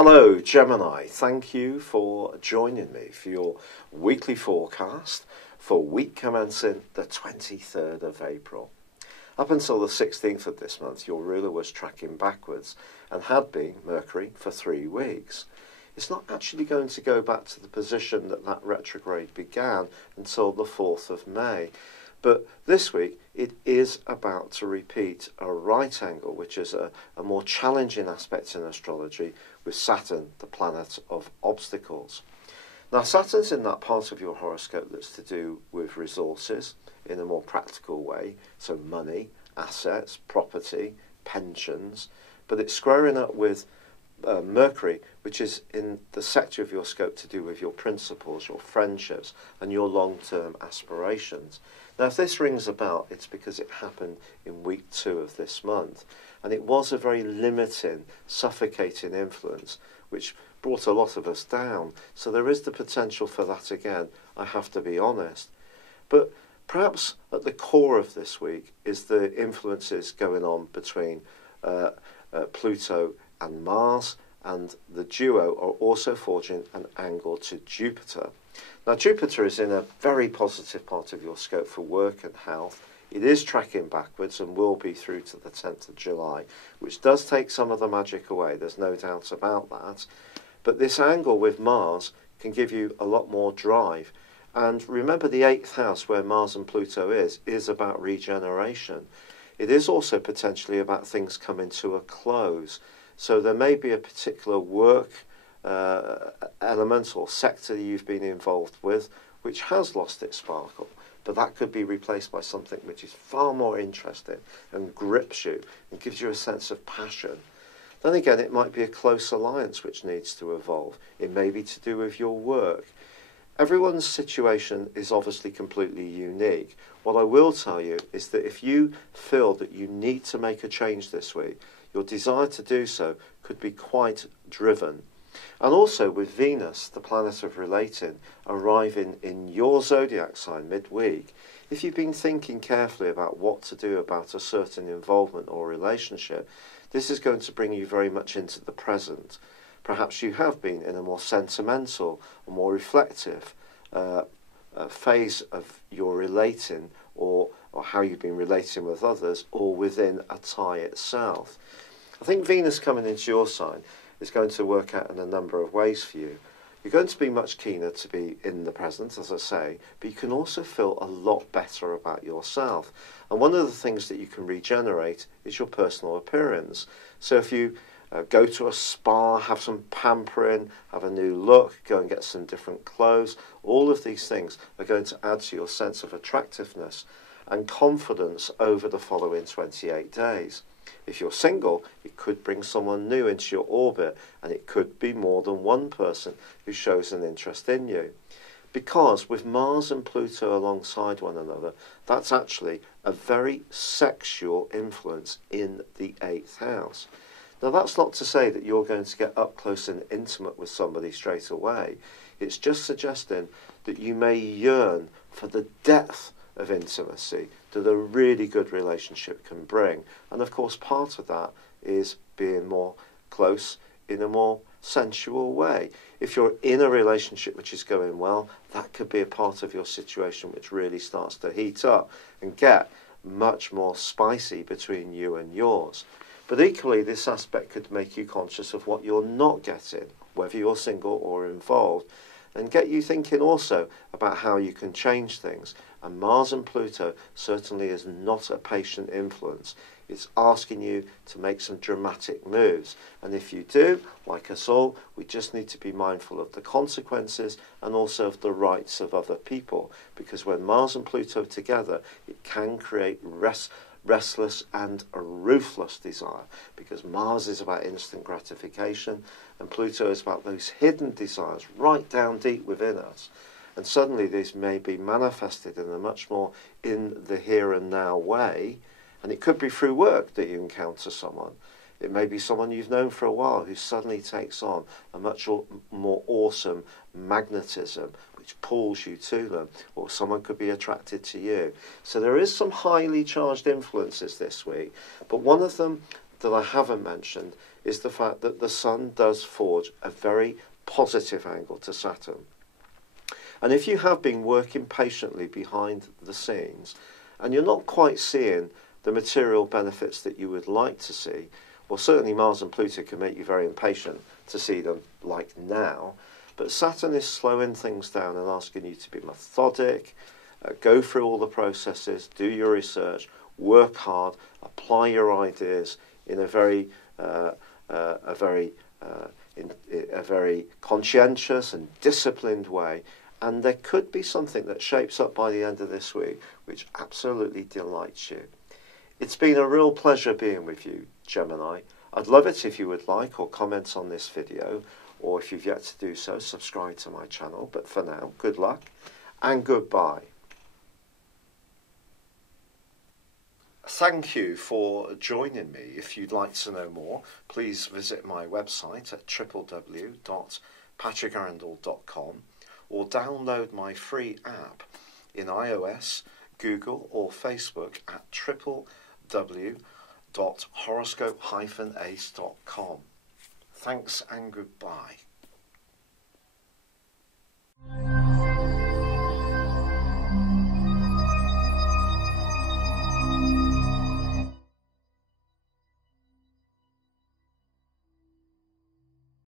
Hello Gemini, thank you for joining me for your weekly forecast for week commencing the 23rd of April. Up until the 16th of this month, your ruler was tracking backwards and had been, Mercury, for 3 weeks. It's not actually going to go back to the position that retrograde began until the 4th of May. But this week, it is about to repeat a right angle, which is a more challenging aspect in astrology, with Saturn, the planet of obstacles. Now, Saturn's in that part of your horoscope that's to do with resources in a more practical way, so money, assets, property, pensions, but it's squaring up with Mercury, which is in the sector of your scope to do with your principles, your friendships, and your long-term aspirations. Now, if this rings a bell, it's because it happened in week 2 of this month, and it was a very limiting, suffocating influence, which brought a lot of us down. So there is the potential for that again, I have to be honest. But perhaps at the core of this week is the influences going on between Pluto and Mars, and the duo are also forging an angle to Jupiter. Now, Jupiter is in a very positive part of your scope for work and health. It is tracking backwards and will be through to the 10th of July, which does take some of the magic away, there's no doubt about that. But this angle with Mars can give you a lot more drive. And remember, the 8th house where Mars and Pluto is about regeneration. It is also potentially about things coming to a close. So there may be a particular work element or sector you've been involved with which has lost its sparkle, but that could be replaced by something which is far more interesting and grips you and gives you a sense of passion. Then again, it might be a close alliance which needs to evolve. It may be to do with your work. Everyone's situation is obviously completely unique. What I will tell you is that if you feel that you need to make a change this week, your desire to do so could be quite driven. And also with Venus, the planet of relating, arriving in your zodiac sign midweek, if you've been thinking carefully about what to do about a certain involvement or relationship, this is going to bring you very much into the present. Perhaps you have been in a more sentimental, or more reflective phase of your relating, or how you've been relating with others, or within a tie itself. I think Venus coming into your sign is going to work out in a number of ways for you. You're going to be much keener to be in the present, as I say, but you can also feel a lot better about yourself. And one of the things that you can regenerate is your personal appearance. So if you go to a spa, have some pampering, have a new look, go and get some different clothes, all of these things are going to add to your sense of attractiveness and confidence over the following 28 days. If you're single, it could bring someone new into your orbit, and it could be more than one person who shows an interest in you. Because with Mars and Pluto alongside one another, that's actually a very sexual influence in the 8th house. Now, that's not to say that you're going to get up close and intimate with somebody straight away. It's just suggesting that you may yearn for the depth of intimacy that a really good relationship can bring. And of course, part of that is being more close in a more sensual way. If you're in a relationship which is going well, that could be a part of your situation which really starts to heat up and get much more spicy between you and yours. But equally, this aspect could make you conscious of what you're not getting, whether you're single or involved, and get you thinking also about how you can change things. And Mars and Pluto certainly is not a patient influence. It's asking you to make some dramatic moves. And if you do, like us all, we just need to be mindful of the consequences and also of the rights of other people. Because when Mars and Pluto are together, it can create restless and a ruthless desire, because Mars is about instant gratification and Pluto is about those hidden desires right down deep within us. And suddenly these may be manifested in a much more in the here and now way, and it could be through work that you encounter someone. It may be someone you've known for a while who suddenly takes on a much more awesome magnetism which pulls you to them, or someone could be attracted to you. So there is some highly charged influences this week, but one of them that I haven't mentioned is the fact that the Sun does forge a very positive angle to Saturn. And if you have been working patiently behind the scenes and you're not quite seeing the material benefits that you would like to see, well, certainly Mars and Pluto can make you very impatient to see them like now, but Saturn is slowing things down and asking you to be methodic, go through all the processes, do your research, work hard, apply your ideas in a very conscientious and disciplined way. And there could be something that shapes up by the end of this week which absolutely delights you. It's been a real pleasure being with you, Gemini. I'd love it if you would like or comment on this video, or if you've yet to do so, subscribe to my channel. But for now, good luck and goodbye. Thank you for joining me. If you'd like to know more, please visit my website at www.patrickarundell.com or download my free app in iOS, Google or Facebook at www.horoscope-ace.com. Thanks and goodbye.